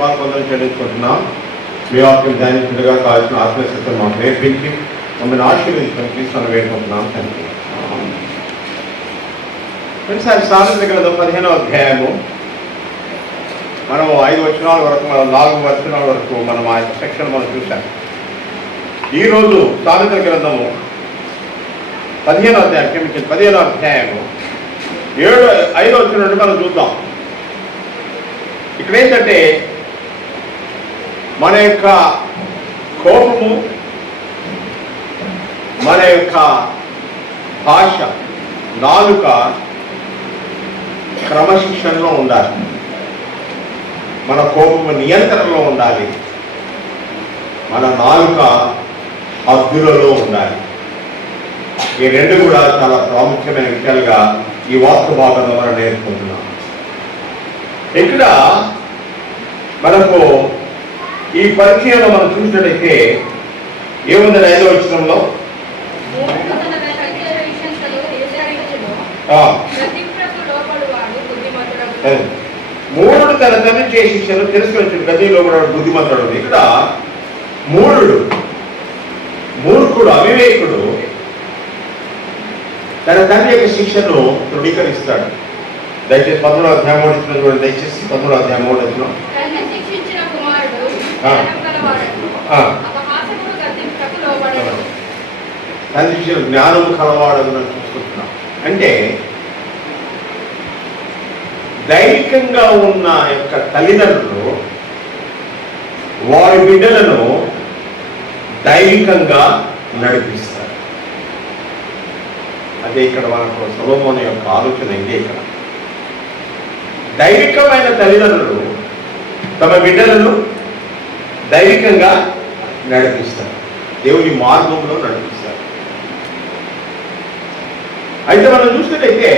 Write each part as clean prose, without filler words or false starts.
పాల్పొందని చెల్లించుకుంటున్నాం. మీ వాక్యం ధ్యానించుగా కావాల్సిన ఆత్మశక్తిని మాకు నేర్పించి మమ్మల్ని ఆశీర్వదించడం తీసుకొని వేడుకుంటున్నాం తండ్రి. కొన్నిసారి సామెతల గ్రంథం 15వ అధ్యాయము మనం 5 వచనాల వరకు, మనం 4 వచనాల వరకు మనం ఆ సెక్షన్ మనం చూసాం. ఈరోజు సామెతల గ్రంథము 15వ అధ్యాయం, క్షమించండి 15వ అధ్యాయము 5వ వచనం నుండి మనం చూద్దాం. ఇక్కడ ఏంటంటే మన యొక్క కోపము, మన యొక్క భాష, నాలుక క్రమశిక్షణలో ఉండాలి. మన కోపము నియంత్రణలో ఉండాలి. మన నాలుక హద్దులలో ఉండాలి. ఈ రెండు కూడా చాలా ప్రాముఖ్యమైన విషయాలుగా ఈ వాక్య భాగంలో మనం నేర్చుకుంటున్నాం. ఇక్కడ మనకు ఈ పరిచయంలో మనం చూసినట్లయితే ఏముందని 5వ వచనంలో మూఢుడు తన తండ్రి చేసే శిక్షను తెలుసుకొని గదిలో కూడా బుద్ధిమంతుడు. ఇక్కడ మూర్ఖుడు, అవివేకుడు తన తండ్రి యొక్క శిక్షను తృణీకరిస్తాడు. దయచేసి 13వ అధ్యాయం 3 వచ్చిన చూడండి. దయచేసి 13వ అధ్యాయం 3 వచ్చిన తండ్రి శిక్షణ జ్ఞానము కలవాడని చూసుకుంటున్నాం. అంటే దైవికంగా ఉన్న యొక్క తల్లిదండ్రులు వారి బిడ్డలను దైవికంగా నడిపిస్తారు. అదే ఇక్కడ మనకు సొలొమోను యొక్క ఆలోచన ఇదే. ఇక్కడ దైవికమైన తల్లిదండ్రులు తమ బిడ్డలను దైవికంగా నడిపిస్తారు, దేవుని మార్గంలో నడిపిస్తారు. అయితే మనం చూసినట్లయితే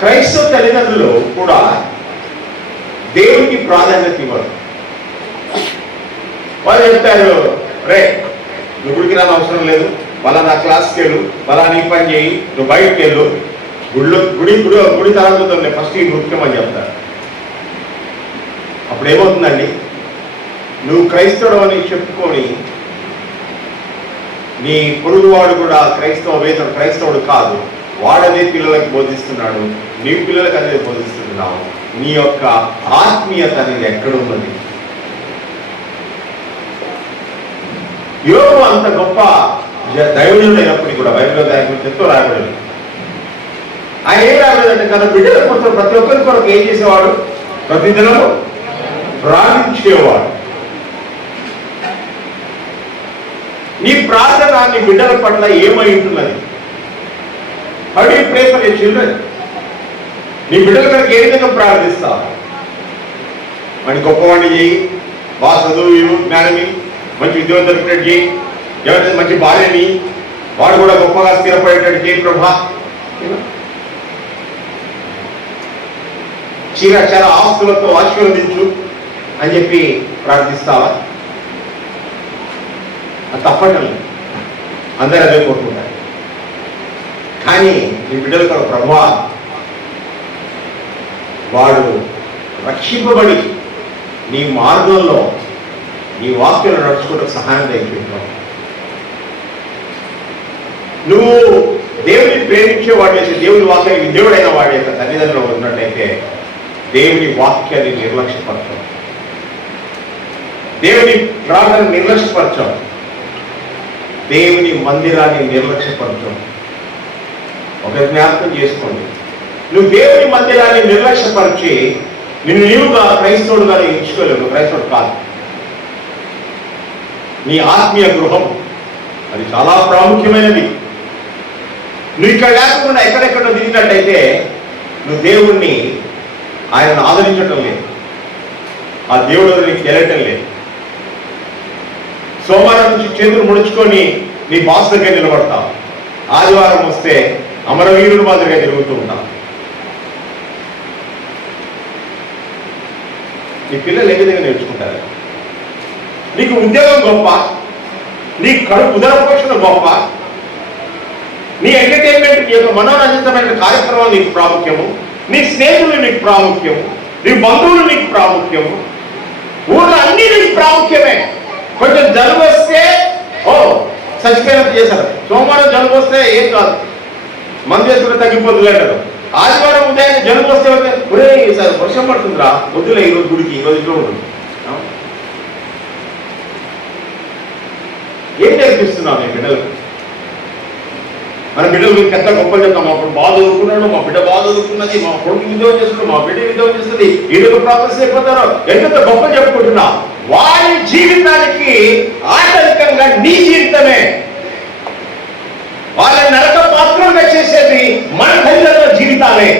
క్రైస్తవ తల్లిదండ్రులు కూడా దేవునికి ప్రాధాన్యత ఇవ్వరు. వాళ్ళు చెప్తారు, రే నువ్వు గుడికి రాని అవసరం లేదు, వాళ్ళ నా క్లాస్కి వెళ్ళు, వాళ్ళ నీ పని చేయి, నువ్వు బయటకు వెళ్ళు, గుడి తర్వాత ఫస్ట్ ఈ నృత్యం అని చెప్తారు. అప్పుడు ఏమవుతుందండి, నువ్వు క్రైస్తవుడు అని చెప్పుకొని నీ పొరుగువాడు కూడా క్రైస్తవుడు కాదు, వాడనే పిల్లలకు బోధిస్తున్నాడు, నీ పిల్లలకు అదే బోధిస్తున్నావు. నీ యొక్క ఆత్మీయత అనేది ఎక్కడున్నది? యోబు అంత గొప్ప దైవజనుడు అయినప్పటికీ కూడా బైబిల్లో దాని ఎంతో రాయబడింది. ఆయన ఏం రాయలేదంటే తన బిడ్డల కోసం ప్రతి ఒక్కరి కొరకు ఏం చేసేవాడు? ప్రతిదినము ప్రార్థించేవాడు. నీ ప్రార్థన నీ బిడ్డల పట్ల ఏమై ఉంటున్నది? How do you pray for your children? నీ బిడ్డల కొరకు ఏ విధంగా ప్రార్థిస్తావు? వాడిని గొప్పవాడిని చేయి, బాగా చదువు, జ్ఞానమి, మంచి ఉద్యోగం దొరికినట్టు చేయి, ఎవరైతే మంచి భార్యని, వాడు కూడా గొప్పగా స్థిరపడేటట్టు చేయి ప్రభా. చాలా ఆస్తులతో ఆశీర్వదించు అని చెప్పి ప్రార్థిస్తావా? అది తప్పటం, అందరూ అదే కోరుకుంటారు. కానీ నీ బిడ్డల కొరకు ప్రభా వాడు రక్షింపబడి నీ మార్గంలో నీ వాక్యాలు నడుచుకుంటూ సహాయం దయచేస్తావు. నువ్వు దేవుని ప్రేమించే వాడి అయితే, దేవుని వాక్యానికి దేవుడైన వాడి యొక్క తల్లిదండ్రులు ఉన్నట్టయితే దేవుని వాక్యాన్ని నిర్లక్ష్యపరచం, దేవుని ప్రార్థన నిర్లక్ష్యపరచం, దేవుని మందిరాన్ని నిర్లక్ష్యపరచం. ఒక జ్ఞాపకం చేసుకోండి, నువ్వు దేవుని మందిరాన్ని నిర్లక్ష్యపరిచి నీవుగా క్రైస్తవుడుగా ఎంచుకోలేవు. క్రైస్తవుడు కాదు. నీ ఆత్మీయ గృహం అది చాలా ప్రాముఖ్యమైనది. నువ్వు ఇక్కడ లేకుండా ఎక్కడెక్కడో తిరిగినట్టయితే నువ్వు దేవుణ్ణి ఆయనను ఆదరించటం లేదు, ఆ దేవుడు నీకు తెలియటం లేదు. సోమవారం నుంచి చేతులు ముడుచుకొని నీ బాస్ దగ్గర నిలబడతావు, ఆదివారం వస్తే అమరవీరుడు మాదిరిగా తిరుగుతూ ఉంటావు. నీ పిల్లలు ఏ విధంగా నేర్చుకుంటారు? నీకు ఉద్యోగం గొప్ప, నీ ఉదర పోషణ గొప్ప, నీ ఎంటర్టైన్మెంట్, నీ యొక్క మనోరంజితమైన కార్యక్రమాలు నీకు ప్రాముఖ్యము, నీ స్నేహితులు నీకు ప్రాముఖ్యం, నీ బంధువులు నీకు ప్రాముఖ్యం, ఊళ్ళో అన్ని నీకు ప్రాముఖ్యమే. కొంచెం జలుబు వస్తే చచ్చిపోయినట్టు చేశారు. సోమవారం జలుబు వస్తే ఏం కాదు, మందు వేసుకుంటే తగ్గిపోతుంది అంటారు. ఆదివారం ఉదయం జలుబు వస్తే ఒరే సార్ వర్షం పడుతుందిరా, వద్దులే ఈరోజు గుడికి, ఈరోజు ఇంట్లో ఉంటుంది. ఏం నేర్పిస్తున్నాం మీ బిడ్డలకు? మన బిడ్డలు పెద్ద గొప్పలు చెప్తాం, మా బాగా చదువుకున్నాడు, మా బిడ్డ బాగా చదువుకున్నది, మా కొడుకు ఉద్యోగం చేస్తున్నాడు, మా బిడ్డ ఉద్యోగం చేస్తుంది, ఈరోజు ప్రాసెస్ అయిపోతారో ఎంత గొప్ప చెప్పుకుంటున్నా. వారి జీవితానికి ఆటంకంగా నీ జీవితమే, వాళ్ళని నరక పాత్రలుగా చేసేది మన తల్లిదండ్రుల జీవితాలే.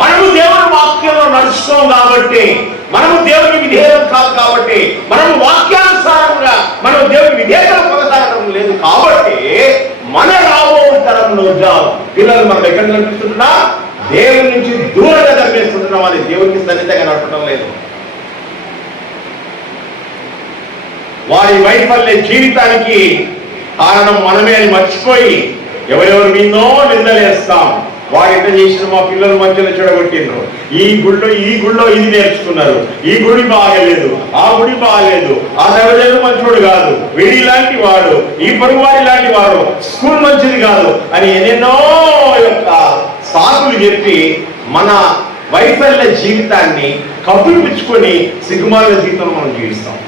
మనము దేవుని వాక్యంలో నడుచుకోం కాబట్టి, మనము దేవుని విధేయం కాదు కాబట్టి, మనము వాక్యానుసారంగా మనం దేవుని విధేయతలు కొనసాగడం లేదు కాబట్టి మన రాబో తరంలో పిల్లలు మనం ఎక్కడ నడిపిస్తున్నా, దేవుని నుంచి దూరంగా తరిపేస్తుంటున్నాం. అది దేవునికి సన్నిధిగా నడపడం లేదు. వారి వైఫల్య జీవితానికి కారణం మనమే అని మర్చిపోయి ఎవరెవరు మీదో నిందలేస్తాం. వారు ఎట్లా చేసిన మా పిల్లలు మధ్యలో చెడగొట్టిండ్రు, ఈ గుళ్ళో ఇది నేర్చుకున్నారు, ఈ గుడి బాగలేదు, ఆ గుడి బాగలేదు, ఆ దైవజనుడు మంచోడు కాదు, వీడి లాంటి వాడు, ఈ పొరుగువాడి లాంటి వాడు, స్కూల్ మంచిది కాదు అని ఎన్నెన్నో యొక్క సాకులు చెప్పి మన వైఫల్య జీవితాన్ని కప్పిపుచ్చుకొని సిగ్గుమాల జీవితంలో మనం జీవిస్తాం.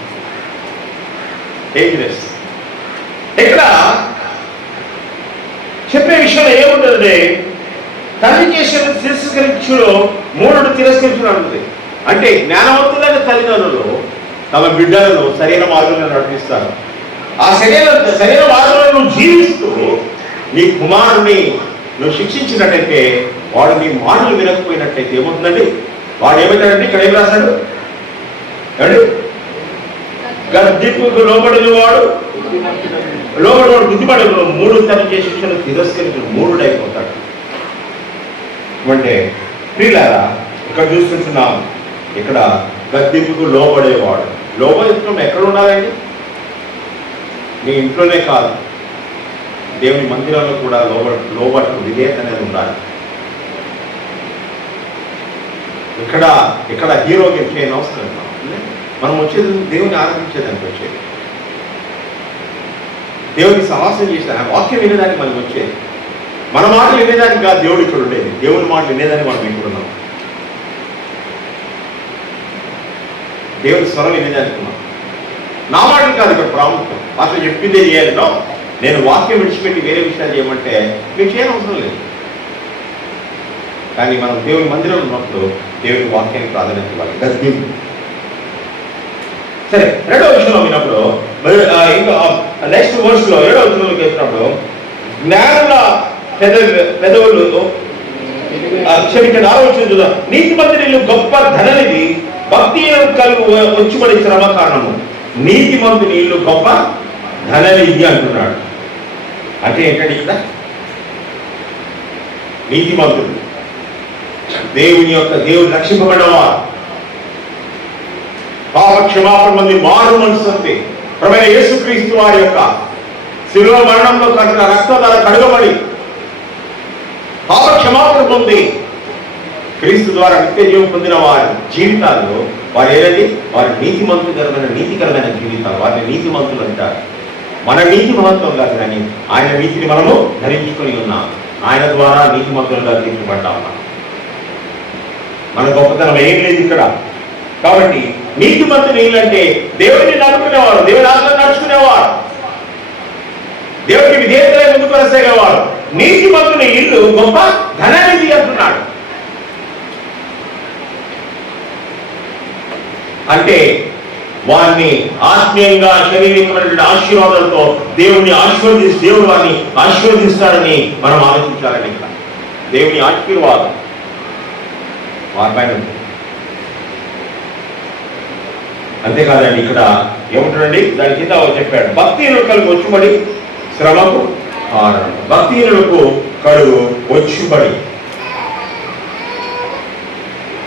ఇక్కడ చెప్పే విషయంలో ఏముంటుంది? తల్లి చేసిన తిరస్కరించులో మూడు తిరస్కరించులు ఉంటుంది. అంటే జ్ఞానవంతులైన తల్లిదండ్రులు తమ బిడ్డలను సరైన మార్గంలో నడిపిస్తారు. ఆ సరైన మార్గంలో జీవిస్తూ నీ కుమారుని నువ్వు శిక్షించినట్టయితే, వాడు నీ మాటలు వినకపోయినట్టయితే ఏమవుతుందండి? వాడు ఏమవుతాడంటే ఇక్కడ ఏం రాశాడు? గద్దింపుకు లోబడిన వాడు బుద్ధిపడను. మూడు తరగతి శిక్షణ తిరస్కరించిన మూఢుడైపోతాడు. అంటే ప్రియులారా, ఇక్కడ చూస్తున్నాం, ఇక్కడ గద్దింపుకు లోబడేవాడు. లోబడటం ఎక్కడ ఉండాలండి? నీ ఇంట్లోనే కాదు, దేవుని మందిరంలో కూడా లోబడటం విధేయత అనేది ఉండాలి. ఇక్కడ హీరోకి చేయని అవసరం. మనం వచ్చేది దేవుని ఆరాధించేదానికి వచ్చేది, దేవుని సమాసం చేసేదానికి, వాక్యం వినేదానికి మనం వచ్చేది. మన మాటలు వినేదానికి కాదు దేవుడు ఇక్కడ ఉండేది, దేవుని మాటలు వినేదానికి మనం ఇక్కడ ఉన్నాం. దేవుని స్వరం వినేదానికి ఉన్నాం. నా మాటలు కాదు ఇక్కడ ప్రాముఖ్యం. అసలు చెప్పిందే చేయాలినో, నేను వాక్యం విడిచిపెట్టి వేరే విషయాలు చేయమంటే మీకు చేయనవసరం లేదు. కానీ మనం దేవుని మందిరంలో ఉన్నప్పుడు దేవుని వాక్యానికి ప్రాధాన్యత ఇవ్వాలి. గద్దింపు. సరే, రెండో విషయంలో విన్నప్పుడు ఇంకా నెక్స్ట్ వర్స్ లో 7వ వచనంలోకి వచ్చినప్పుడు జ్ఞానుల పెదవులు క్షమించండి 6వ వచనం చూద్దాం. నీతి మంత్రులు గొప్ప ధననిధి, భక్తి కలుగు వచ్చుబడి శ్రమ కారణము. నీతి మంత్రులు ఇల్లు గొప్ప ధననిధి అంటున్నాడు. అంటే ఏంటంటే ఇక్కడ నీతి మంత్రులు దేవుడు రక్షింపబడినవారు, పాప క్షమాపణ మంది మారు మనసు అంతే ప్రభువైన యేసుక్రీస్తు వారి యొక్క శిలువ మరణంలో కట్టిన రక్తం ద్వారా కడుగబడి పాప క్షమాపణ పొంది క్రీస్తు ద్వారా నిత్య జీవం పొందిన వారి జీవితాల్లో వారు ఏదైతే వారి నీతికరమైన జీవితాలు, వారిని నీతిమంతులు అంటారు. మన నీతి మహత్వం కాదు, కానీ ఆయన నీతిని మనము ధరించుకొని ఉన్నాం. ఆయన ద్వారా నీతిమంతులుగా తీర్చబడ్డా ఉన్నాం. మన గొప్పతనం ఏం లేదు ఇక్కడ. కాబట్టి నీతిమంతులు ఏంటంటే దేవుడిని నడుపుకునేవారు, దేవుని ఆజ్ఞలు నడుచుకునేవారు, దేవుడికి విధేయతలే ముందుకు కొనసాగేవారు. నీతిమంతుని ఇల్లు గొప్ప ధననిధి అంటున్నాడు. అంటే వారిని ఆత్మీయంగా శారీరకమైనటువంటి ఆశీర్వాదాలతో దేవుడు వారిని ఆశీర్వదిస్తాడని మనం ఆలోచించాలని. ఇక్కడ దేవుని ఆశీర్వాదం వారిపైన ఉంటుంది. అంతేకాదండి, ఇక్కడ ఏముంటుందండి, దాని కింద చెప్పాడు భక్తిహీనులకు కలుగు వచ్చుబడి శ్రమకు కారణం. భక్తిహీనులకు కలుగు వచ్చుబడి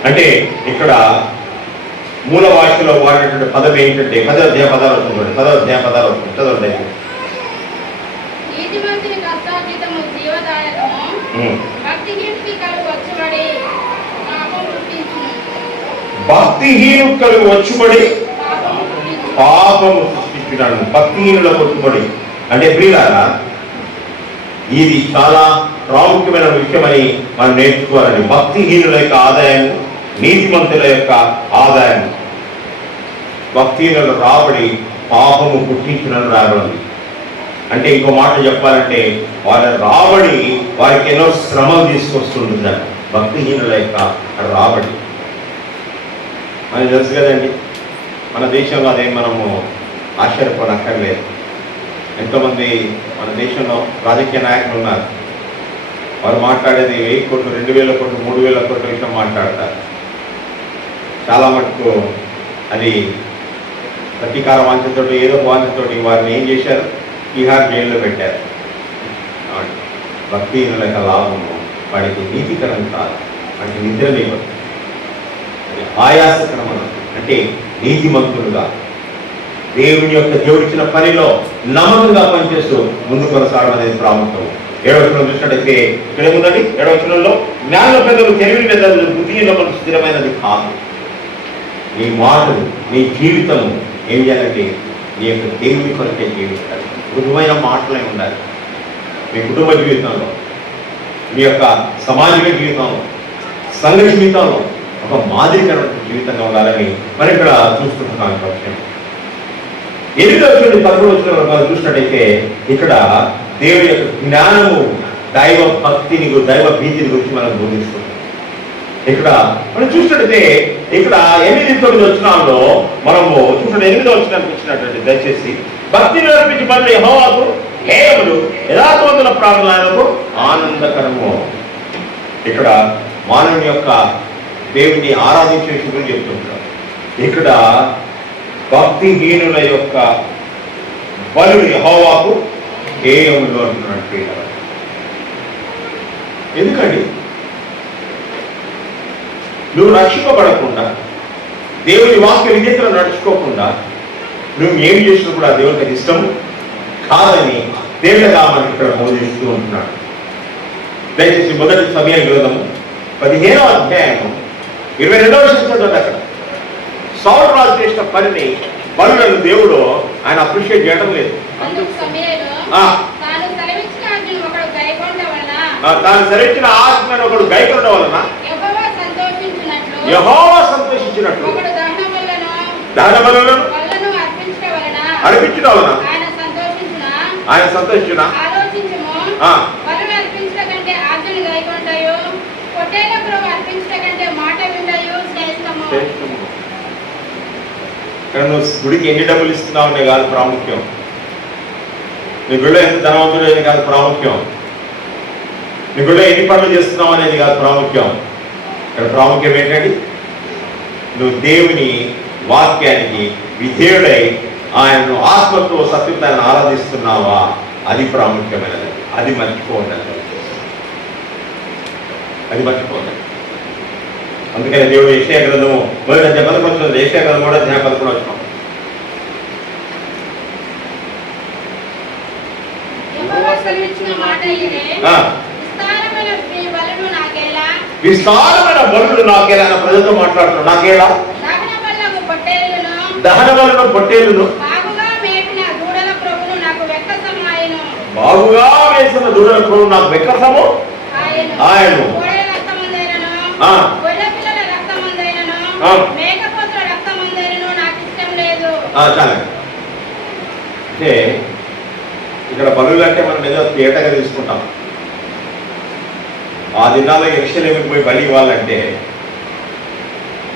అంటే ఇక్కడ మూల భాషలో వాడినటువంటి పదం ఏంటంటే పదార్థ పదాలు చదవండి. భక్తిహీనుకు కలుగు వచ్చుబడి పాపము సృష్టించినాడు. భక్తిహీనులకు వచ్చుబడి అంటే ప్రియులారా, ఇది చాలా ప్రాముఖ్యమైన విషయమని మనం నేర్చుకోవాలండి. భక్తిహీనుల యొక్క ఆదాయం, నీతిమంతుల యొక్క ఆదాయం. భక్తిహీనుల రాబడి పాపము పుట్టించునని రాబడి. అంటే ఇంకో మాట చెప్పాలంటే వారి రాబడి వారికి ఎన్నో శ్రమలు తీసుకొస్తుంటుంది. భక్తిహీనుల యొక్క రాబడి మనకు తెలుసు కదండి. మన దేశంలో అదే మనము ఆశ్చర్యపడక్కర్లేదు. ఎంతోమంది మన దేశంలో రాజకీయ నాయకులు ఉన్నారు. వారు మాట్లాడేది 1000 కోట్లు, 2000 కోట్లు, 3000 కోట్ల విషయం మాట్లాడతారు. చాలా మటుకు అది ప్రతీకార వాంఛతో ఏదో వాంఛతోటి వారిని ఏం చేశారు, తిహార్ జైల్లో పెట్టారు. భక్తిహీనుల యొక్క లాభము వాడికి నీతికరం కాదు, వాడికి నిద్ర లేవదు, ఆయాసకరమైన అంటే నీతిమంతులుగా దేవుడిచ్చిన పనిలో నమ్మకంగా పనిచేస్తూ ముందు కొనసాగడం అనేది ప్రాముఖ్యం. 7వ వచనం చూసినట్టయితే ఇక్కడ ఏముందండి? 7వ వచనంలో జ్ఞానుల పెద్దలు, తెలివి పెద్దలు బుద్ధిహీనుల మనసు స్థిరమైనది కాదు. నీ మాటలు, నీ జీవితము ఏం చేయాలంటే నీ యొక్క దేవుని కొరకే జీవించాలి. మృదువైన మాటలే ఉండాలి మీ కుటుంబ జీవితంలో, మీ యొక్క సామాజిక జీవితంలో, సంఘ జీవితంలో ఒక మాదిరికరమైన జీవితంగా ఉండాలని మనం ఇక్కడ చూస్తున్నాం. పక్షం 8వ వచనం 11వ వచనం చూసినట్టయితే ఇక్కడ దేవుని యొక్క జ్ఞానము, దైవ భక్తిని, దైవ భీతిని గురించి మనం బోధిస్తున్నాం. ఇక్కడ మనం చూసినట్టయితే ఇక్కడ 8-9 వచనాల్లో మనము చూసినట్టు 8వ వచనానికి వచ్చినట్టు దయచేసి భక్తిని నడిపించి మళ్ళీ యెహోవాకు హేయములు, యథార్థవంతుల ప్రాణాలకు ఆనందకరము. ఇక్కడ మానవుని యొక్క దేవుని ఆరాధించే విషయం చెప్తుంటారు. ఇక్కడ భక్తిహీనుల యొక్క బలులు యెహోవాకు హేయములు అంటున్నట్టు. ఎందుకండి? నువ్వు రక్షింపబడకుండా, దేవుని వాక్య విధేయతలు నడుచుకోకుండా నువ్వు ఏమి చేసినా కూడా దేవునికి అది ఇష్టము కాదని దేవుడిగా మనకి ఇక్కడ బోధిస్తూ ఉంటున్నాడు. దయచేసి మొదటి సమయ గ్రంథము 15వ అధ్యాయము 22వ వచనం అక్కడ సౌలు రాజు చేసిన పనిని, బలులను దేవుడు ఆయన అప్రిషియేట్ చేయడం లేదు. తాను సెలవిచ్చిన ఆజ్ఞను ఒకడు గైకొనడం వలన యెహోవా సంతోషించినట్లు దహన బలులను అర్పించడం వలన ఆయన సంతోషించిన. నువ్వు గుడికి ఎన్ని డబ్బులు ఇస్తున్నావు అనే కాదు ప్రాముఖ్యం, నీ గుడిలో ఎంత ధనవంతుడు అనేది కాదు ప్రాముఖ్యం, నీ గుడిలో ఎన్ని పనులు చేస్తున్నావు అనేది కాదు ప్రాముఖ్యం. ఇక్కడ ప్రాముఖ్యం ఏంటండి? నువ్వు దేవుని వాక్యానికి విధేయుడై ఆయనను ఆత్మతో సత్యంతో ఆరాధిస్తున్నావా, అది ప్రాముఖ్యమైనది. అది మర్చిపోవద్దు, అది మర్చిపోవద్దు. అందుకని దేవుడు యెషయా గ్రంథము 1వ అధ్యాయం 11వ వచనం, యెషయా గ్రంథం 3వ అధ్యాయం 11వ వచనం విస్తారమైన బలులు నాకేలా అన్న ప్రజలతో మాట్లాడుతున్నాడు. నాకేలా దహన బలులను పొట్టేలును బాగుగా వేసిన దూడల ప్రభువు నాకు వెక్కసము ఆయను. చాలా అంటే ఇక్కడ బలులు అంటే మనం ఏదో థియేటర్గా తీసుకుంటాం. ఆ దినాల్లో యెరూషలేముకి పోయి బలి ఇవ్వాలంటే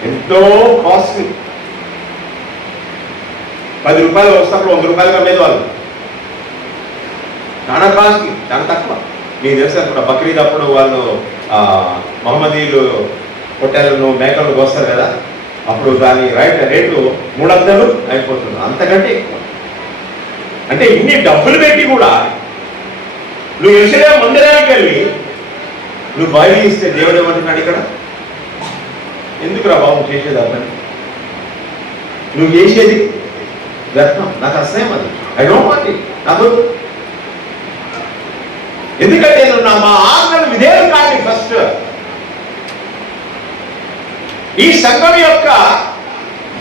ఎంతో కాస్ట్లీ. 10 రూపాయలు వస్తున్నప్పుడు 100 రూపాయలుగా లేదు వాళ్ళు. చాలా కాస్ట్లీ, చాలా తక్కువ. మీకు తెలుసు అనుకుంటా, బక్రీద్ అప్పుడు వాళ్ళు మహమ్మదీయులు పొట్టేలను మేకలను కోస్తారు కదా, అప్పుడు దాని రేటు 300 అయిపోతుంది, అంతకంటే ఎక్కువ. అంటే ఇన్ని డబ్బులు పెట్టి కూడా నువ్వు యెరూషలేము మందిరానికి వెళ్ళి నువ్వు బలి ఇస్తే దేవుడు ఏమంటున్నాడు ఇక్కడ? ఎందుకురా బాబు చేసేది అతని? నువ్వు చేసేది వ్యర్థం, నాకు అసహ్యం, అది ఐ డోంట్ వాంట్ ఇట్. నాకు ఎందుకంటే మా ఆజ్ఞలు విధేయులు కాండి. ఫస్ట్ ఈ సంఘం యొక్క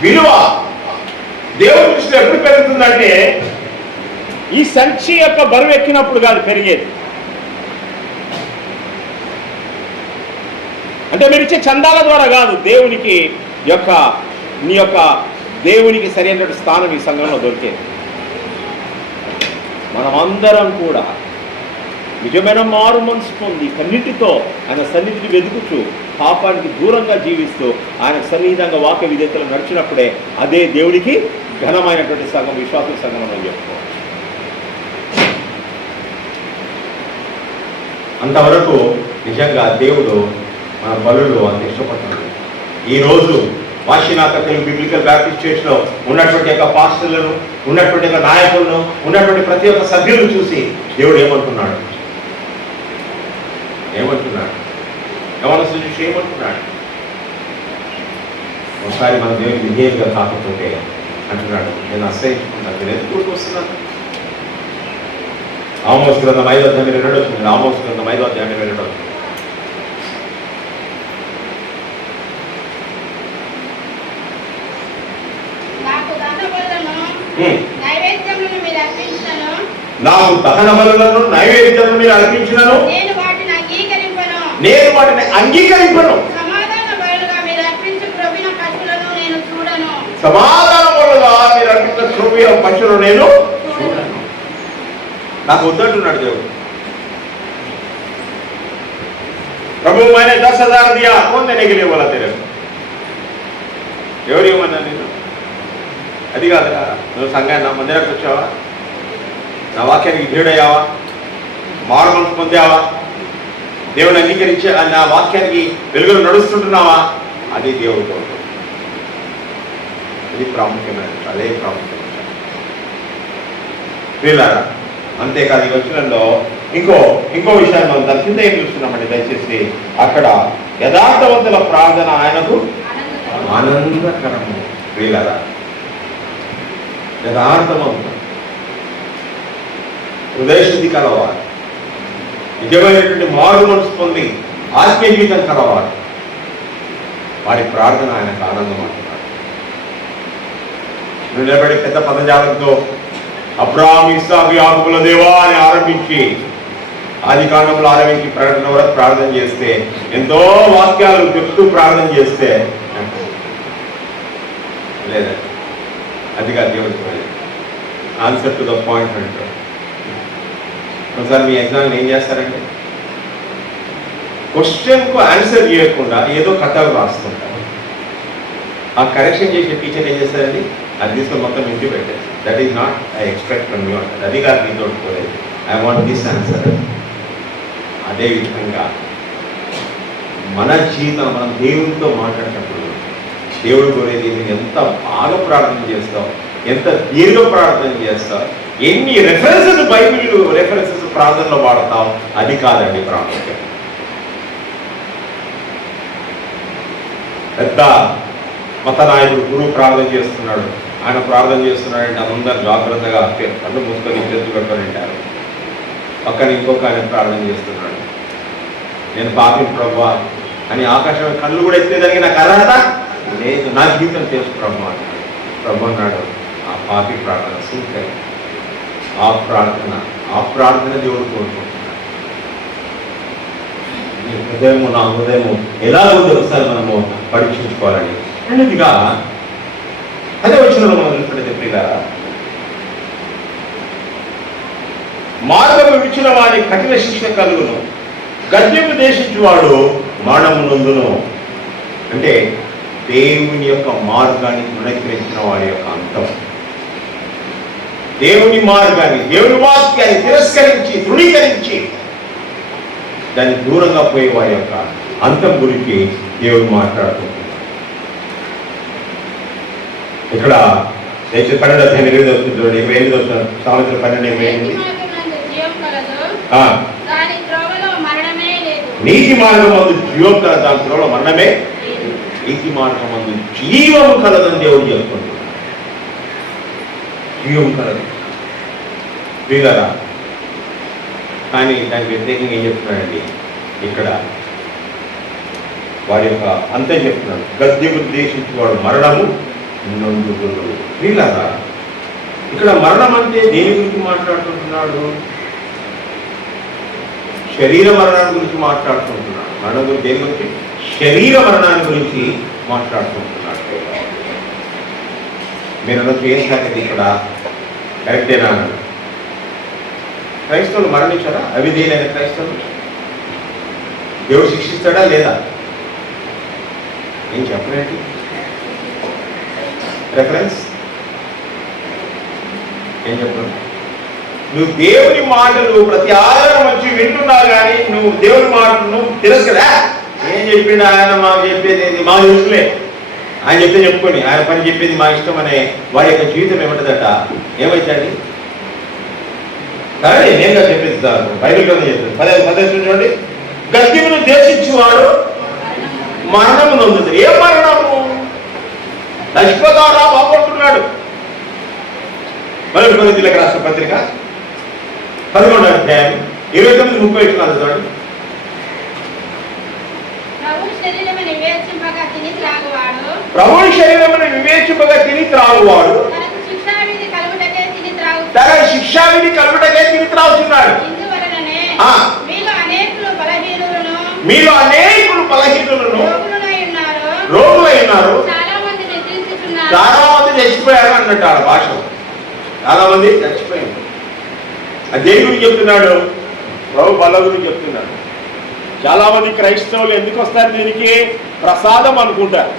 విలువ దేవుడి దృష్టిలో ఎప్పుడు పెరుగుతుందంటే ఈ సంచి యొక్క బరువు ఎక్కినప్పుడు కాదు పెరిగేది. అంటే మీరు ఇచ్చే చందాల ద్వారా కాదు, దేవునికి యొక్క నీ యొక్క దేవునికి సరైనటువంటి స్థానం ఈ సంఘంలో దొరికేది. మనమందరం కూడా నిజమైన మారు మనసు పొంది కన్నిటితో ఆయన సన్నిధిని వెతుకుతూ పాపానికి దూరంగా జీవిస్తూ ఆయన సన్నిహితంగా వాక్య విధేయతలు నడిచినప్పుడే అదే దేవుడికి ఘనమైనటువంటి సంఘం, విశ్వాస సంఘం అని చెప్పుకోవచ్చు. అంతవరకు నిజంగా దేవుడు మన బలులు అంత ఇష్టపడుతున్నాడు. ఈరోజు వాషినాథ తెలుగు బిబ్లికల్ బ్యాప్టిస్ట్ చర్చ్లో ఉన్నటువంటి యొక్క పాస్టర్లను, ఉన్నటువంటి యొక్క నాయకులను, ఉన్నటువంటి ప్రతి ఒక్క సభ్యులు చూసి దేవుడు ఏమంటున్నాడు చూసి ఏమంటున్నాడు? ఒకసారి మన దేవుని విధేయులుగా కాకపోతే అంటున్నాడు, నేను అసహించుకుంటాను, నేను ఎందుకు వస్తున్నాను. ఆమోస్ గ్రంథం 5:22 వచ్చింది. ఆమోస్ గ్రంథం 5:22 వచ్చింది. నాకు దహన బలులను నైవేద్యములను మీరు అర్పించినను నేను వాటిని అంగీకరింపను. సమాధాన బలులుగా మీరు అర్పించిన పశువులను నేను చూడను. నాకు వద్దంటున్నాడు దేవుడు. ప్రభు मैंने 10,000 दिया, कौन देने के लिए बोला तेरे को? ఎవరు ఏమన్నా నేను? అది కాదురా, నువ్వు సంఘాన్ని నా మందిరానికి వచ్చావా, నా వాక్యానికి ధీరుడయ్యావా, మారు మనసు పొందావా, దేవుని అంగీకరించే నా వాక్యానికి వెలుగులు నడుస్తుంటున్నావా, అది దేవుడు కోరుకుంటాడు. అది ప్రాముఖ్యమైనది, అదే ప్రాముఖ్యమైన వీళ్ళారా. అంతేకాదు ఈ వచనంలో ఇంకో విషయాన్ని మనం దాని కింద ఏం చూస్తున్నామండి దయచేసి, అక్కడ యథార్థవంతుల ప్రార్థన ఆయనకు ఆనందకరము. వీళ్ళారా, యథార్థవంతులు, హృదయశుద్ధి కలవారు, నిజమైనటువంటి మారు మనసు పొంది ఆత్మీయ జీవితం కలవారు, వారి ప్రార్థన ఆయనకు ఆనందం అంటున్నాడు. నిలబడి పెద్ద పదజాలంతో అబ్రాహాము, ఇస్సాకు, యాకోబుల దేవా అని ఆరంభించి ఆది కాండంలో ఆరంభించి ప్రకటన వరకు ప్రార్థన చేస్తే, ఎంతో వాక్యాలు చెప్తూ ప్రార్థన చేస్తే లేదండి, అదిగా దేవుడికి ఆన్సర్ టు ద పాయింట్ అంటారు. ఒకసారి మీ ఎగ్జామ్ ఏం చేస్తారంటే క్వశ్చన్కు ఆన్సర్ చేయకుండా ఏదో కథలు రాస్తుంటారు. ఆ కరెక్షన్ చేసే టీచర్ ఏం చేస్తారండి, అది తీసుకొని మొత్తం ఇంటి పెట్టేసి that is not I expect from you అంటారు. అది కాదు నీతో కోరేది, ఐ వాంట్ దిస్ ఆన్సర్. అదేవిధంగా మన జీవితం మనం దేవునితో మాట్లాడినప్పుడు దేవుడు కోరేది నువ్వు ఎంత బాగా ప్రార్థన చేస్తావు, ఎంత దీర్ఘ ప్రార్థన చేస్తావు, ఎన్ని రెఫరెన్సెస్ బైబిల్ రెఫరెన్సెస్ ప్రార్థనలో వాడతావు, అది కాదండి ప్రాముఖ్యం. పెద్ద మత నాయకుడు గురువు ప్రార్థన చేస్తున్నాడు, ఆయన ప్రార్థన చేస్తున్నాడంటే అందరు జాగ్రత్తగా కళ్ళు మూసుకొని చేతులు కట్టుకొని ఉంటారు. పక్కన ఇంకొక ఆయన ప్రార్థన చేస్తున్నాడు, నేను పాపిని ప్రభువా అని ఆకాశం కళ్ళు కూడా ఎత్తేదానికి నాకు అర్హత లేదు, నా జీవితం తెలుసు ప్రభు అన్నాడు. ప్రభు అన్నాడు, ఆ పాపి ప్రార్థన సూక్తం, ఆ ప్రార్థన దేవుడు కోరుకుంటున్నాడు. నీ హృదయము నా హృదయము ఎలా ఉందో ఒకసారి మనము పరీక్షించుకోవాలని. రెండుగా అదే వచ్చిన మనం తెలుసుకుంటే ప్రియులారా, మార్గము విడిచిన వారి కఠిన శిక్ష కలుగును, గద్యము దేశించువాడు మరణము నొందును. అంటే దేవుని యొక్క మార్గాన్ని తృణీకరించిన వారి యొక్క అంతం, దేవుని మార్గాన్ని, దేవుని వాక్యాన్ని తిరస్కరించి తృణీకరించి దాన్ని దూరంగా పోయే వారి యొక్క అంతం గురించి దేవుడు మాట్లాడుతున్నాడు. ఇక్కడ 12:28 చూడండి, 28 సామెతలు 12:28. నీతి మార్గం మందు జీవం కలదు, దాని త్రోవలో మరణమే. నీతి మార్గం మందు జీవము కలదని దేవుడు చెప్పుకుంటున్నాడు. జీవం కలదు. వీళ్ళరా కానీ దానికి వ్యతిరేకంగా ఏం చెప్తున్నాడండి ఇక్కడ వాడి యొక్క అంతే చెప్తున్నాడు, గద్దె ఉద్దేశించి వాడు మరణము నొందుదురు. వీళ్ళరా ఇక్కడ మరణం అంటే దేని గురించి మాట్లాడుకుంటున్నాడు? శరీర మరణాన్ని గురించి మాట్లాడుకుంటున్నాడు. మరణం గురించి దేని గురించి? శరీర మరణాన్ని గురించి మాట్లాడుకుంటున్నాడు. మీరు అన్నట్టు ఏం సంగతి ఇక్కడ కరెక్టేనా? క్రైస్తవులు మరణించారా? అవిధేయులైన క్రైస్తవులు దేవుడు శిక్షిస్తాడా లేదా? ఏం చెప్పలేండి. రెఫరెన్స్ ఏం చెప్పను? నువ్వు దేవుని మాటలు ప్రతి ఆధారం వచ్చి వింటున్నావు, కానీ నువ్వు దేవుని మాటలు నువ్వు తిరస్కరా. ఏం చెప్పిండు ఆయన? మాకు చెప్పేది ఏంది? మా తెలుసులే, ఆయన చెప్తే చెప్పుకొని ఆయన పని చెప్పేది మా ఇష్టం అనే వాడి యొక్క జీవితం ఏమంటుందట? ఏమైందండి? కానీ నేనుగా చెప్పేది సార్, బైబిల్లోనే చెప్పేది. పదే చూడండి, గద్దెను దేశించువాడు మరణము నొందుతుంది. ఏ మరణము? లక్ష్మణారా బాగుంటున్నాడు. 1 కొరింథీయులకు రాసిన పత్రిక 11వ అధ్యాయం 29-30 చూడండి. ప్రభువు శరీరమును వివేచింపగా తిని త్రాగువాడు తనకు శిక్షావిధి కలుగుటకే తిని త్రాగుతున్నాడు. మీలో అనేకులు బలహీనులను రోగులై ఉన్నారు, చాలా మంది చచ్చిపోయారు అన్నట్టు ఆ భాష. చాలా మంది చచ్చిపోయారు. అదే గురించి చెప్తున్నాడు, ప్రభు బల గురించి చెప్తున్నాడు. చాలా మంది క్రైస్తవులు ఎందుకు వస్తారు దీనికి? ప్రసాదం అనుకుంటారు.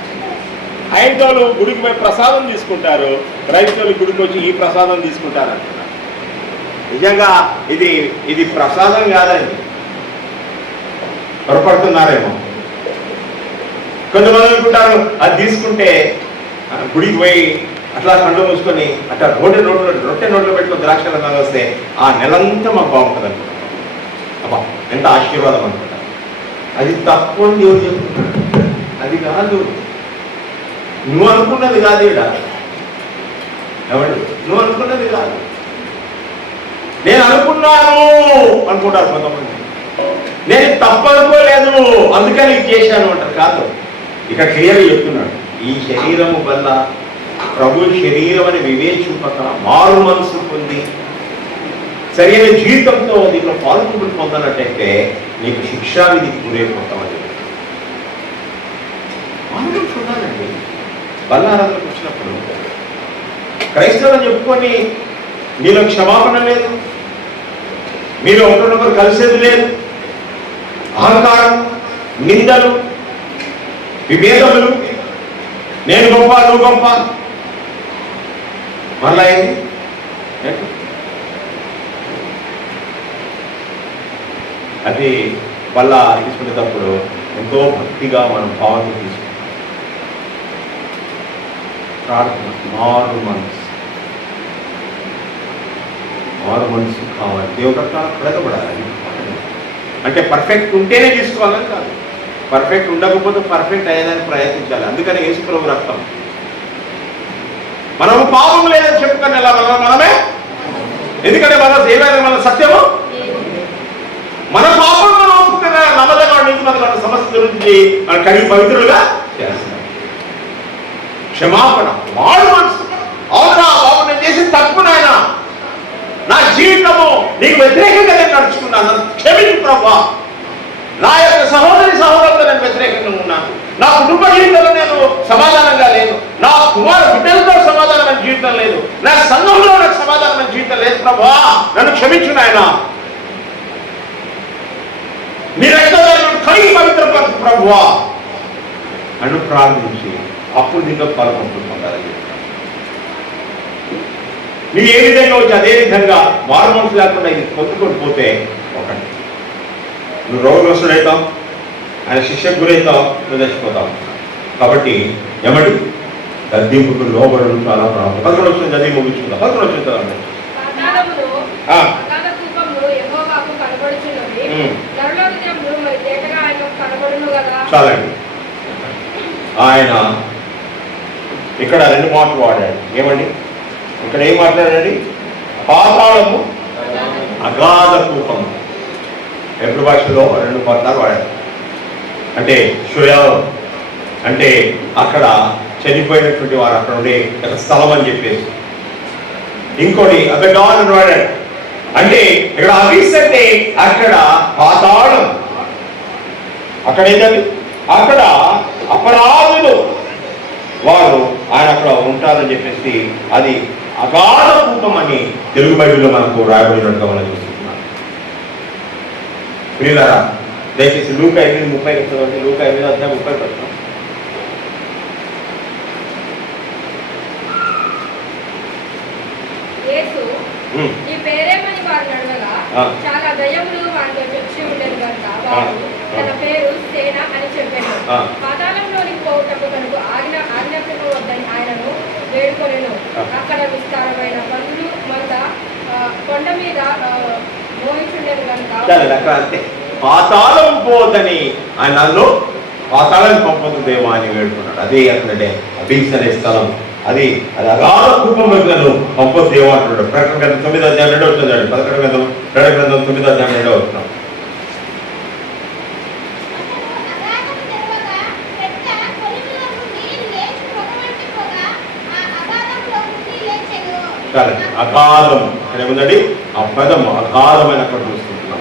హైందవులు గుడికి పోయి ప్రసాదం తీసుకుంటారు, క్రైస్తవులు గుడికి వచ్చి ఈ ప్రసాదం తీసుకుంటారు అంటున్నారు. నిజంగా ఇది ప్రసాదం కాదండి. పొరపడుతున్నారేమో. కొంతమంది అనుకుంటారు అది తీసుకుంటే గుడికి పోయి అట్లా కళ్ళు మూసుకొని అట్లా రొట్టె నోట్లో పెట్టుకుని ద్రాక్షరథం వస్తే ఆ నెలంతా మాకు బాగుంటుంది అనుకుంటారు. అబ్బా ఎంత ఆశీర్వాదం అనుకుంటారు. అది తప్పు అని దేవుడు చెప్తున్నాడు. అది కాదు, నువ్వు అనుకున్నది కాదు. ఈడ ఎవడు నువ్వు అనుకున్నది కాదు, నేను అనుకున్నాను అనుకుంటారు కొంతమంది. నేను తప్పు అనుకోలేదు అందుకని ఇది చేశాను అంటారు. కాదు, ఇక్కడ క్లియర్గా చెప్తున్నాడు, ఈ శరీరము వల్ల ప్రభు శరీరం అని వివేచింపక మారు మనసు పొంది సరైన జీవితంతో దీంట్లో పాల్గొని పొందాలంటే నీకు శిక్షావిధికి గురైపోతామని మామూలు చూడాలండి. బల్లారాధనకు వచ్చినప్పుడు క్రైస్తవులు చెప్పుకొని మీలో క్షమాపణ లేదు, మీరు ఒకరినొకరు కలిసేది లేదు, అహంకారం, నిందలు, విభేదములు, నేను గొప్ప నువ్వు గొప్ప. మళ్ళా ఏంటి? అది వల్ల తీసుకునేటప్పుడు ఎంతో భక్తిగా మనం భావన తీసుకుంటాం. ప్రార్థన, మారు మనసు కావాలి. దేవుడు అట్లా అడగబడాలి. అంటే పర్ఫెక్ట్ ఉంటేనే తీసుకోవాలని కాదు, పర్ఫెక్ట్ ఉండకపోతే పర్ఫెక్ట్ అయ్యేదానికి ప్రయత్నించాలి. అందుకని యేసు ప్రభు రక్తం. మనము పాపం లేదని చెప్పుకొని ఎలా మనమే, ఎందుకంటే మన సత్యము మన పాపం మనం ఒప్పుకున్న నమ్మదం నుంచి మన సమస్య గురించి మన కడిగి పవిత్రులుగా చేస్తాం. క్షమాపణ, మారు మనసు. అవునా బాబు, నేను చేసిన తప్పు నాయన, నా జీవితము నీకు వ్యతిరేకంగా నేను నడుచుకున్నాను, క్షమించు ప్రభా. నా యొక్క సహోదరులతో నేను వ్యతిరేకంగా ఉన్నాను, నా కుటుంబ జీవితంలో నేను సమాధానంగా లేదు, నా బిడ్డలతో సమాధానమైన జీవితం లేదు, నా సంఘంలో నాకు సమాధానమైన జీవితం లేదు ప్రభా, నన్ను క్షమించు నాయన. నీ రక్తంలో కడిగి పవిత్రపరచు ప్రభువా అని ప్రార్థించి అప్పుడు నీకు పాల్గొంటున్నాను. నువ్వు ఏ విధంగా వచ్చి అదే విధంగా మారు మనసు లేకుండా ఇది పొందుకొని పోతే ఒకటి నువ్వు రోగగ్రస్తుడవుతావు, ఆయన శిక్షకు గురవుతావు, నువ్వు చచ్చిపోతావు. కాబట్టి ఏమండి గద్దెంపుకు లోబడడం చాలా ప్రాముఖ్యం. 11 వచ్చిన చదివి ముగించుకుందాం. 11 వచ్చిన చాలండి. ఆయన ఇక్కడ 2 మాటలు వాడాడు. ఏమండి ఇక్కడ ఏం మాట్లాడాడు? పాతాళము, అగాధ కూపము. హెబ్రూ భాషలో 2 పదాలు వాడారు. అంటే షోయాల్ అంటే అక్కడ చనిపోయినటువంటి వారు అక్కడ ఉండే ఒక స్థలం అని చెప్పేసి. ఇంకోటి అబెడాన్ అని వాడాడు. అంటే ఇక్కడ అబిస్ అంటే అక్కడ పాతాళం. అక్కడ ఏంటండి, అక్కడ అపరాధులు వారు ఆయన అక్కడ ఉంటారని చెప్పేసి అది అగాధ కూపం అని తెలుగు బైబిల్లో మనకు రాయబడినట్టుగా మనం చూస్తున్నాం. ప్రియులారా, దయచేసి లూకా 8:30 లూకా 8:30. యేసు ఈ పేరేమని వారు అడగగా చాలా దయ్యములు వారితో చొచ్చి ఉండేది కనుక వారు తన పేరు సేన అని చెప్పారు. పాతాళంలోనికి పోవుటకు తనకు ఆజ్ఞాపించవద్దని ఆయనను వేడుకొనెను. అక్కడ విస్తారమైన పనులు మంద కొండ మీద మోహించుండేది కనుక అంతే. పాతాళం పోదని ఆయనలో పాతాళాన్ని పంపుతుందేమో అని వేడుకున్నాడు. అదే అక్కడే అబీస్ అనే స్థలం. అది అగాధ కూపం నన్ను పంపొద్దేమో అంటున్నాడు. ప్రకటన గ్రంథం 9:2 అవుతుందండి. ప్రకటన గ్రంథం 9:2 అవుతున్నాం. అగాధం ఇక్కడ ఏముందండి, ఆ పదం అగాధమైన అక్కడ చూసుకుంటున్నాం.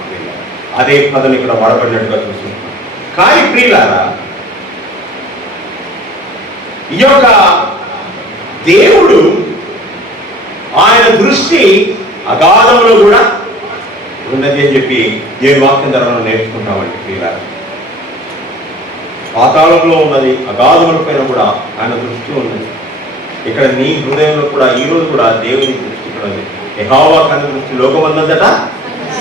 అదే పదం ఇక్కడ వాడబడినట్టుగా చూసుకుంటున్నాం. కానీ ప్రియులారా, ఈ యొక్క దేవుడు ఆయన దృష్టి అగాధంలో కూడా ఉన్నది అని చెప్పి దేవుని వాక్యం ద్వారా మనం నేర్చుకుంటామండి. ప్రియులారా, పాతాళంలో ఉన్నది, అగాధముల పైన కూడా ఆయన దృష్టి ఉన్నది. ఇక్కడ నీ హృదయంలో కూడా ఈ రోజు కూడా దేవుని దృష్టి కూడా ఉంది. యెహోవా కన్ను దృష్టి లోకమందంతట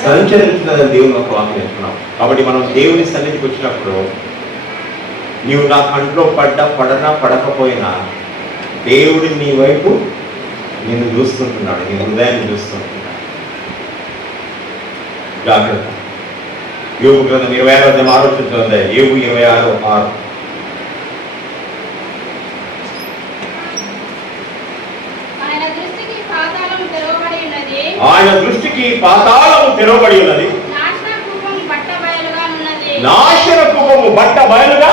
సంచరించున్నదని దేవుని ఒక వాక్యం నేర్చుకున్నాం. కాబట్టి మనం దేవుని సన్నిధికి వచ్చినప్పుడు నీవు నా కంట్లో పడనా పడకపోయినా దేవుడు నీ వైపు నిన్ను చూస్తుంటున్నాడు, నీ హృదయాన్ని చూస్తుంటున్నాడు. జాగ్రత్త. యోగు గ్రంథం 26వ ఆలోచించుంది. యోగు 26:6. ఆయన దృష్టికి పాతాళము తెరవబడి ఉన్నది, నాశన కూపము బట్ట బయలుగా.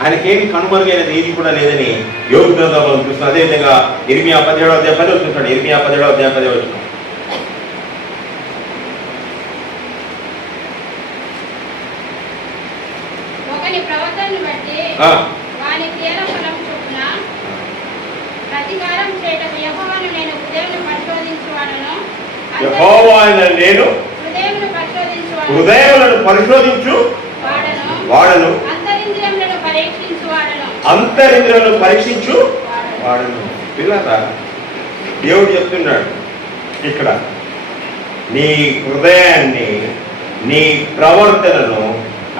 ఆయనకేమి కనుమరుగైనది ఏది కూడా లేదని యోగు గ్రంథంలో చూస్తున్నాం. అదేవిధంగా ఇర్మియా 17:10 వస్తుంటాడు. ఇర్మియా 17:10 వచ్చిన యెహోవాను నేను హృదయములను పరిశోధించు వాడను, అంతరింద్రియాలను పరీక్షించు వాడను. పిల్లరా, దేవుడు చెప్తున్నాడు ఇక్కడ, నీ హృదయాన్ని నీ ప్రవర్తనను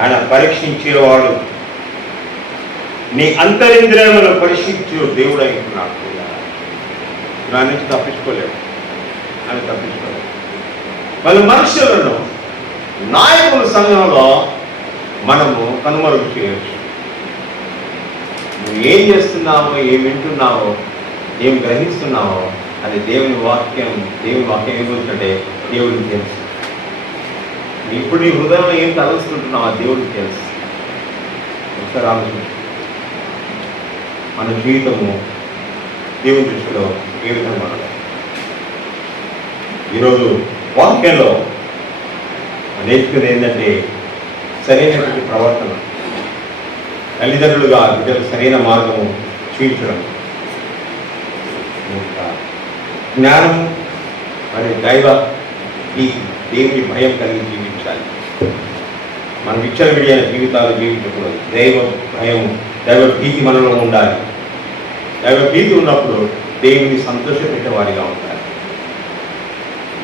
ఆయన పరీక్షించేవాడు, నీ అంతరింద్రియాలను పరీక్షించు దేవుడు అంటున్నాడు. నా నుంచి తప్పించుకోలేవు, అని తప్పించుకోలేవు. మన మనుషులను నాయకుల సంఘంలో మనము కనుమరుగు చేయవచ్చు. నువ్వు ఏం చేస్తున్నావో, ఏం వింటున్నావో, ఏం గ్రహిస్తున్నావో అది దేవుని వాక్యం ఏమవుతుందంటే దేవుడికి తెలుసు. ఇప్పుడు నీ హృదయంలో ఏం తలస్తుంటున్నావో దేవుడికి తెలుసు. ఒకసారి ఆలోచించు. మన జీవితము దేవుని దృష్టిలో ఏ విధంగా ఉన్నది? ఈరోజు వాక్యంలో నేర్చుకునేది ఏంటంటే సరైనటువంటి ప్రవర్తన, తల్లిదండ్రులుగా బిడ్డలు సరైన మార్గము చూపించడం, జ్ఞానము మరి దేవుని భయం కలిగి జీవించాలి. మనం విచ్చలవిడియైన జీవితాలు జీవించకూడదు. దైవ భయం, దైవ భీతి మనలో ఉండాలి. దైవ భీతి ఉన్నప్పుడు దేవుని సంతోషపెట్టేవారిగా ఉండాలి.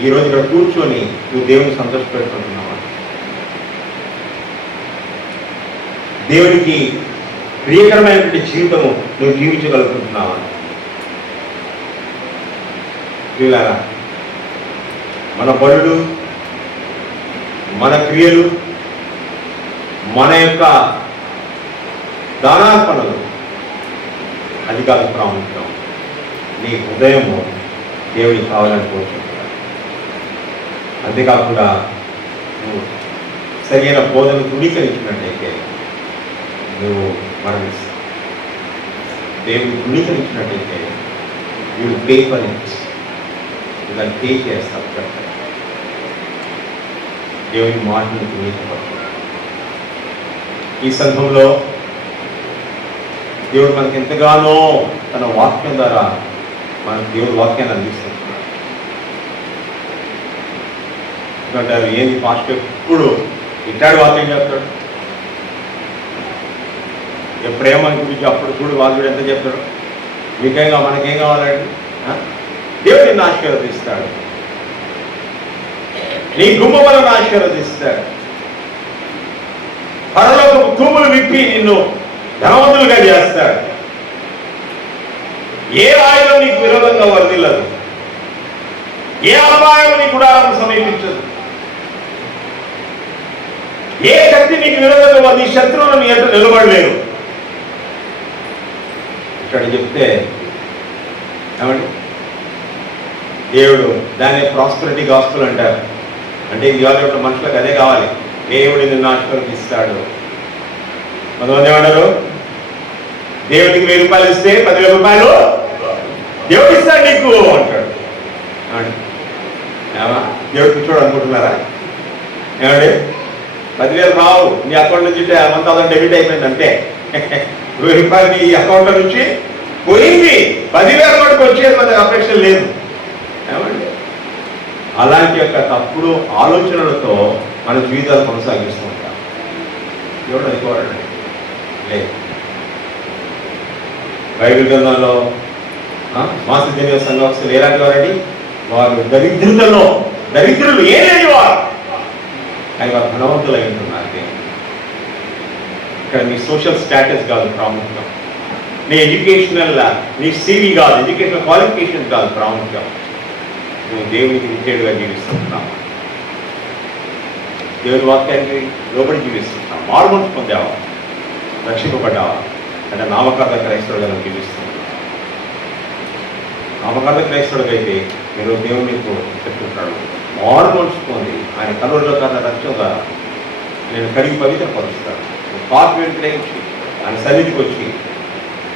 ఈరోజు ఇక్కడ కూర్చొని నువ్వు దేవుని సంతోషపెట్టుకుంటున్నావా? దేవునికి ప్రియకరమైనటువంటి జీవితము నువ్వు జీవించగలుగుతున్నావా? ప్రియులారా, మన పనులు, మన క్రియలు, మన యొక్క దానార్పణలు అది కాదు ప్రాముఖ్యం. నీ హృదయము దేవుడికి కావాలని కోరుకుంటున్నాడు. అంతేకాకుండా నువ్వు సరైన బోధను తృణీకరించినట్టయితే నువ్వు మరణిస్తావు. దేవుని తృణీకరించినట్టయితే వీడు పే ఫర్ ఇట్, దాన్ని పే చేస్తావు. దేవుని మాటను తృణీకరించబడతావు. ఈ సంఘంలో దేవుడు మనకి ఎంతగానో తన వాక్యం ద్వారా మనకు దేవుడు వాక్యాన్ని అందిస్తున్నాడు. అంటారు ఏంది పాస్టర్ ఎప్పుడు ఇట్లాంటి వాక్యం చెప్తాడు, ప్రేమ గురించి అప్పుడు చూడు వాళ్ళు ఎంత చెప్తాడు, మీకేం మనకేం కావాలండి? దేవుడు నిన్ను ఆశీర్వదిస్తాడు, నీ గుమ్మలను ఆశీర్వదిస్తాడు, పరలోకపు తూములు విప్పి నిన్ను ధనవంతులుగా చేస్తాడు. ఏ ఆయుధం నీకు విరోధంగా వర్దిల్లదు, ఏ అపాయం నీ గుడాలను సమీపించదు, ఏ శక్తి నీకు విరోధంగా నీ శత్రువులు నీ ఎదుట నిలబడలేరు. ఇక్కడ చెప్తే ఏమండి దేవుడు దాన్ని ప్రాస్పరిటీ గాస్పెల్ అంటారు. అంటే ఇవాళ మనుషులకు అదే కావాలి, దేవుడు నిన్ను ఆశీర్వదిస్తాడు. కొంతమంది ఏమంటారు దేవుడికి 1000 రూపాయలు ఇస్తే 10,000 రూపాయలు దేవుడు ఇస్తాడు నీకు అంటాడు. దేవుడు కూర్చోడు అనుకుంటున్నారా? ఏమండి 10,000 రావు, నీ అకౌంట్ నుంచి 1,000 డెబిట్ అయిపోయింది అంతే. 1000 రూపాయలు నీ అకౌంట్ నుంచి పోయింది, 10,000 వరకు వచ్చేది మనకు అపేక్ష లేదు. ఏమండి అలాంటి యొక్క తప్పుడు ఆలోచనలతో మన జీవితాలు కొనసాగిస్తూ ఉంటాం. దేవుడు అది కోరండి లేదు. బైబిల్ గ్రంథంలో మాసిదోనియ సంఘస్థులు ఎలాంటి వారండి? వారు దరిద్రులు ఏం లేని వారు, కానీ వారు ధనవంతులు అయి ఉంటున్నారు. ఇక్కడ నీ సోషల్ స్టేటస్ కాదు ప్రాముఖ్యం, నీ ఎడ్యుకేషనల్ నీ సివి కాదు, ఎడ్యుకేషనల్ క్వాలిఫికేషన్ కాదు ప్రాముఖ్యం. నువ్వు దేవునికి విధేయుడుగా జీవిస్తున్నావు, దేవుని వాక్యానికి లోబడి జీవిస్తున్నావు, మారుమనసు పొందావా, రక్షింపబడ్డావా అంటే నామకార్థ క్రైస్తవుడుగా నువ్వు జీవిస్తున్నావు. నామకార్థ క్రైస్తవుడికి అయితే మీరు దేవుడు నీకు చెప్తుంటాడు, మారుమనసు పొంది ఆయన కలువరిలో కన్నా రక్షగా నేను కడిగి పవిత్రపరుస్తాను. పాపం గ్రహించి ఆయన సన్నిధికి వచ్చి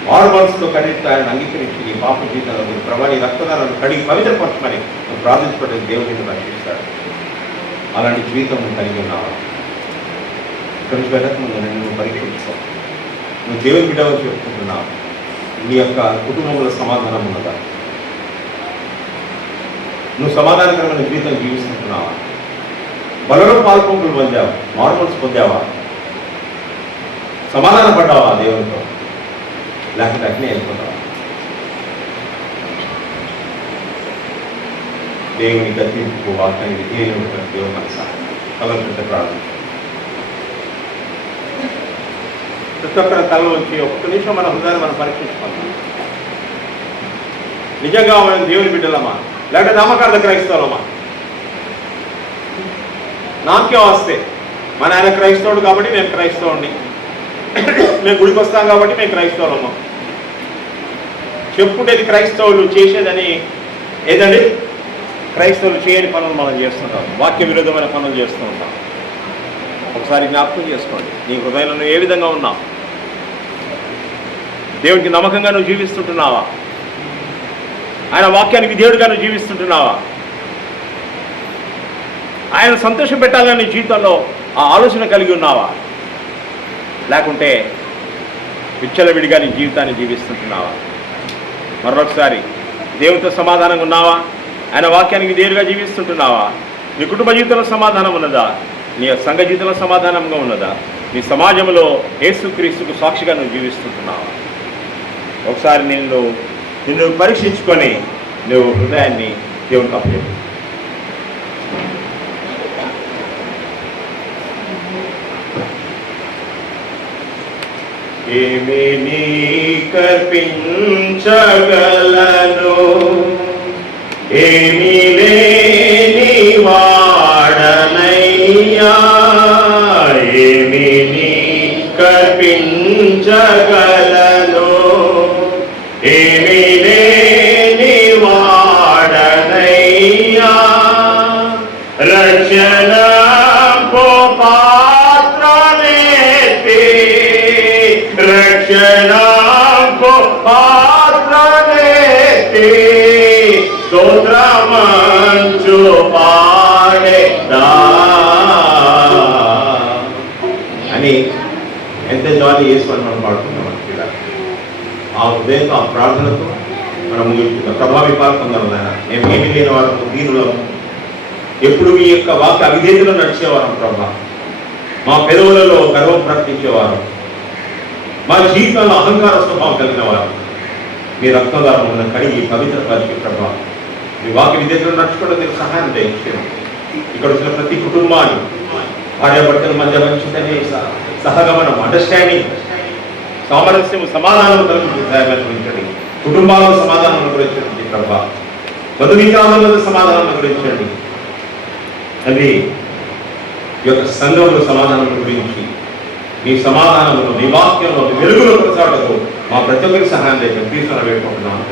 మారు మనసులో కడిగి ఆయన అంగీకరించి ఈ పాప జీవితంలో మీరు ప్రభా నీ రక్తదానాలను కడిగి పవిత్రపరచమని నువ్వు ప్రార్థించుకుంటే దేవుడు నిన్ను రక్షిస్తాడు. అలాంటి జీవితం నువ్వు కలిగి ఉన్నావా? ఇక్కడి నుంచి వెళ్ళక ముందు నువ్వు పరీక్షించుకో. నువ్వు దేవుని బిడ్డగా చెప్పుకుంటున్నావు, నీ యొక్క కుటుంబంలో సమాధానం ఉన్నదా? నువ్వు సమాధానకరమైన జీవితం జీవిస్తుంటున్నావా? బలలో పాల్పొంపులు పొందావా? మారుమనసు పొందావా? సమాధాన పడ్డావా దేవునితో? లేకపోతే అగ్ని అయిపోతావా? దేవుని గతింపు వాక్యానికి విధేయులు దేవుని మనసా కలవకుంటే ప్రార్థన. ప్రతి ఒక్కరి తల వచ్చి ఒక్క నిమిషం మన హృదయాన్ని మనం పరీక్షించుకుంటాం. నిజంగా మనం దేవుని బిడ్డలమా లేకపోతే నామకార్థ క్రైస్తవులమా? నామకే వస్తే మన ఆయన క్రైస్తవుడు కాబట్టి నేను క్రైస్తవుడిని, మేము గుడికి వస్తాం కాబట్టి మేము క్రైస్తవులమ్మా. చెప్పుకునేది క్రైస్తవులు చేసేదని ఏదండి? క్రైస్తవులు చేయని పనులు మనం చేస్తుంటాం, వాక్య విరోధమైన పనులు చేస్తూ ఉంటాం. ఒకసారి జ్ఞాపకం చేసుకోండి, నీ హృదయంలో నువ్వు ఏ విధంగా ఉన్నావు? దేవునికి నమ్మకంగా నువ్వు జీవిస్తుంటున్నావా? ఆయన వాక్యానికి విధేయుడిగా నువ్వు జీవిస్తుంటున్నావా? ఆయన సంతోషం పెట్టాలని నీ జీవితంలో ఆ ఆలోచన కలిగి ఉన్నావా? లేకుంటే విచ్చలవిడిగా నీ జీవితాన్ని జీవిస్తుంటున్నావా? మరొకసారి దేవునితో సమాధానంగా ఉన్నావా? ఆయన వాక్యానికి విధేయుడిగా జీవిస్తుంటున్నావా? నీ కుటుంబ జీవితంలో సమాధానం ఉన్నదా? నీ సంఘ జీవితంలో సమాధానంగా ఉన్నదా? నీ సమాజంలో యేసుక్రీస్తుకు సాక్షిగా నువ్వు జీవిస్తుంటున్నావా? ఒకసారి నిన్ను పరీక్షించుకొని నువ్వు హృదయాన్ని దేవునికి అప్పచెప్పు. ఏమి నీ కర్పించగలను, ఏమి లేని వాడనయ్యా, ఏమి నీ కర్పించగలను, ఏమి లేని వాడనయ్యా, రక్షణ రక్షణకు పాత్రనేతి స్తోత్రమంచు పాడేదా అని ఎంత జాలి చేసుకొని మనం పాడుతున్నాం పిల్లలు. ఆ ఉదయంతో ఆ ప్రార్థనతో మనం ముగించుకుందాం. ప్రభావిపాలు పొందాలి నాయన. మేము ఏమి లేని వారము, దీనులము, ఎప్పుడు మీ యొక్క వాక్య అవిధేయతలో నడిచేవారం ప్రభా. మా పెదవులలో గర్వం ప్రకటించేవారు, మా జీవితంలో అహంకార స్వభావం కలిగిన వారు మీ రక్తం ద్వారా మమ్మల్ని కడిగి పవిత్రపరిచే ప్రభా. మీ వాక్య విధేయతలో నడుచుకోవడం మీకు సహాయం దయచేయండి. ఇక్కడ వచ్చిన ప్రతి కుటుంబాన్ని భార్యాభర్తల మధ్య మంచితనే సహగమనం, అండర్స్టాండింగ్, సామరస్యం, సమాధానం కలిగి సహాయం అనుగ్రహించండి. కుటుంబాల్లో సమాధానం అనుగ్రహించండి ప్రభా. బంధుమిత్రాలలో సమాధానం అనుగ్రహించండి తండ్రి. ఈ యొక్క సంఘంలో సమాధానం గురించి మీ సమాధానంలో, మీ వాక్యంలో, మీ వెలుగులో కొనసాగటకు మా ప్రతి ఒక్కరికి సహాయం చేయండి. తీసుకుని వేడుకుంటున్నాను.